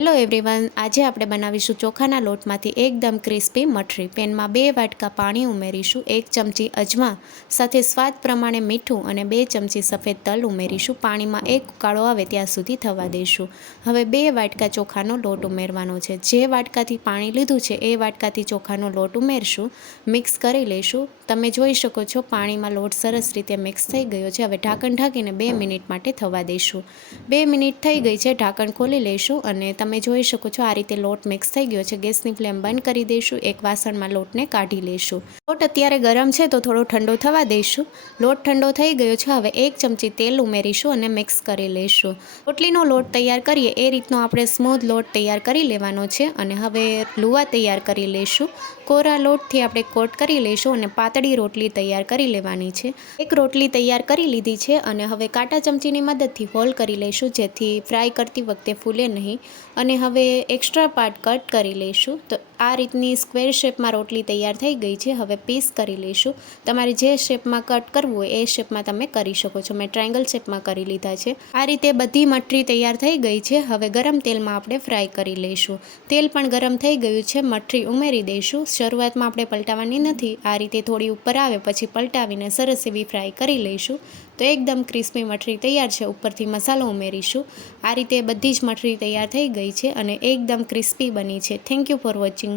Hello everyone, આજે આપણે બનાવીશું ચોખાના લોટમાંથી એકદમ ક્રિસ્પી મઠરી। પેનમાં 2 વાટકા પાણી ઉમેરીશું, 1 ચમચી અજમા સાથે સ્વાદ પ્રમાણે મીઠું અને 2 ચમચી સફેદ તલ ઉમેરીશું। પાણીમાં એક ઉકાળો આવે ત્યાં સુધી થવા દઈશું। હવે 2 વાટકા ચોખાનો લોટ ઉમેરવાનો છે। જે વાટકાથી પાણી લીધું છે એ વાટકાથી ચોખાનો લોટ ઉમેરશું, મિક્સ કરી લઈશું। તમે જોઈ શકો છો પાણીમાં લોટ સરસ રીતે મિક્સ થઈ ગયો છે। હવે ઢાંકણ ઢાંકીને 2 મિનિટ માટે થવા દઈશું। 2 મિનિટ થઈ ગઈ છે, ઢાંકણ ખોલી લઈશું અને તમે જોઈ શકો છો આ રીતે લોટ મિક્સ થઈ ગયો છે। ગેસની ફ્લેમ બંધ કરી દઈશું। એક વાસણમાં લોટને કાઢી લઈશું। લોટ અત્યારે ગરમ છે તો થોડો ઠંડો થવા દઈશું। લોટ ઠંડો થઈ ગયો છે। હવે 1 ચમચી તેલ ઉમેરીશું અને મિક્સ કરી લઈશું। રોટલીનો લોટ તૈયાર કરીએ એ રીતનો આપણે સ્મૂધ લોટ તૈયાર કરી લેવાનો છે અને હવે લુવા તૈયાર કરી લઈશું। કોરા લોટથી આપણે કોટ કરી લઈશું અને પાતળી રોટલી તૈયાર કરી લેવાની છે। એક રોટલી તૈયાર કરી લીધી છે અને હવે કાંટા ચમચીની મદદથી હોલ કરી લઈશું, જેથી ફ્રાય કરતી વખતે ફૂલે નહીં। અને હવે એક્સ્ટ્રા પાર્ટ કટ કરી લઈશું। તો આ રીતની સ્ક્વેર શેપમાં રોટલી તૈયાર થઈ ગઈ છે। હવે પીસ કરી લઈશું। તમારે જે શેપમાં કટ કરવું હોય એ શેપમાં તમે કરી શકો છો। મેં ટ્રાયંગલ શેપમાં કરી લીધા છે। આ રીતે બધી મઠરી તૈયાર થઈ ગઈ છે। હવે ગરમ તેલમાં આપણે ફ્રાય કરી લઈશું। તેલ પણ ગરમ થઈ ગયું છે, મઠરી ઉમેરી દઈશું। શરૂઆતમાં આપણે પલટાવવાની નથી, આ રીતે થોડી ઉપર આવે પછી પલટાવીને સરસ એવી ફ્રાય કરી લઈશું। તો એકદમ ક્રિસ્પી મઠરી તૈયાર છે। ઉપરથી મસાલો ઉમેરીશું। આ રીતે બધી જ મઠરી તૈયાર થઈ ગઈ છે અને એકદમ ક્રિસ્પી બની છે। Thank you for watching.